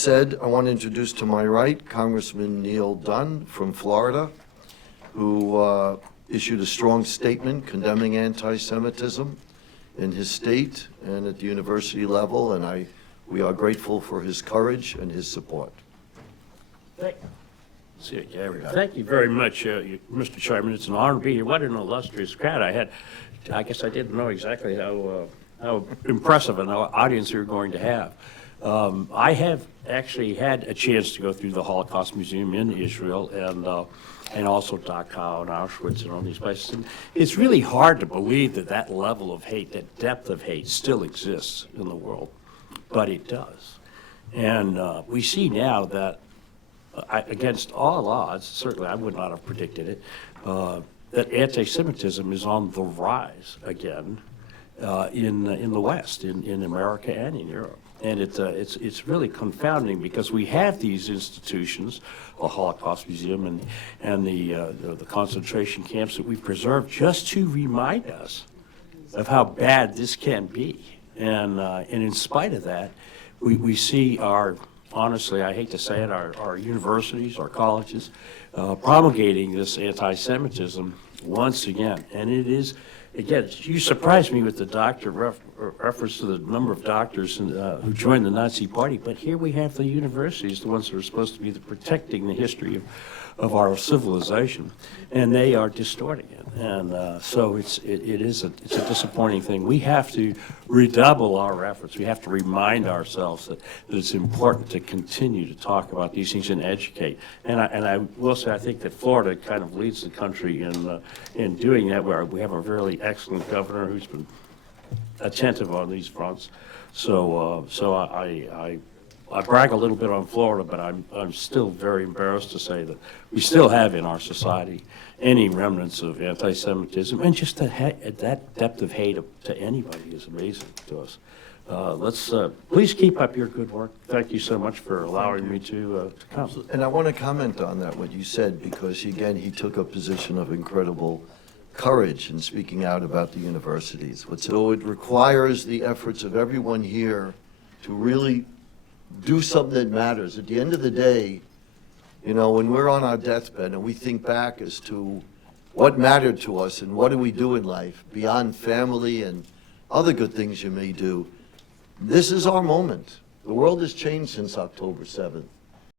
said, I want to introduce to my right Congressman Neal Dunn from Florida, who issued a strong statement condemning anti-Semitism in his state and at the university level, and we are grateful for his courage and his support. Thank you very much, Mr. Chairman. It's an honor to be here. What an illustrious crowd I had. I guess I didn't know exactly how impressive an audience you're going to have. I have actually had a chance to go through the Holocaust Museum in Israel and also Dachau and Auschwitz and all these places. And it's really hard to believe that that level of hate, that depth of hate still exists in the world, but it does. And we see now that against all odds, certainly I would not have predicted it, that anti-Semitism is on the rise again in the West, in America and in Europe. And it's really confounding because we have these institutions, the Holocaust Museum and the concentration camps that we've preserved just to remind us of how bad this can be. And in spite of that, we see honestly, I hate to say it, our universities, our colleges, promulgating this anti-Semitism once again. And it is, again, you surprised me with the reference to the number of doctors who joined the Nazi Party, but here we have the universities, the ones that are supposed to be protecting the history of our civilization, and they are distorting it. And so it's a disappointing thing. We have to redouble our efforts. We have to remind ourselves that it's important to continue to talk about these things and educate. And I will say I think that Florida kind of leads the country in doing that, where we have a really excellent governor who's been attentive on these fronts. So I brag a little bit on Florida, but I'm still very embarrassed to say that we still have in our society any remnants of anti-Semitism, and just that depth of hate to anybody is amazing to us. Please keep up your good work. Thank you so much for allowing me to come. And I want to comment on that, what you said, because again, he took a position of incredible courage in speaking out about the universities. So it requires the efforts of everyone here to really do something that matters. At the end of the day, you know, when we're on our deathbed and we think back as to what mattered to us and what do we do in life beyond family and other good things you may do, this is our moment. The world has changed since October 7th.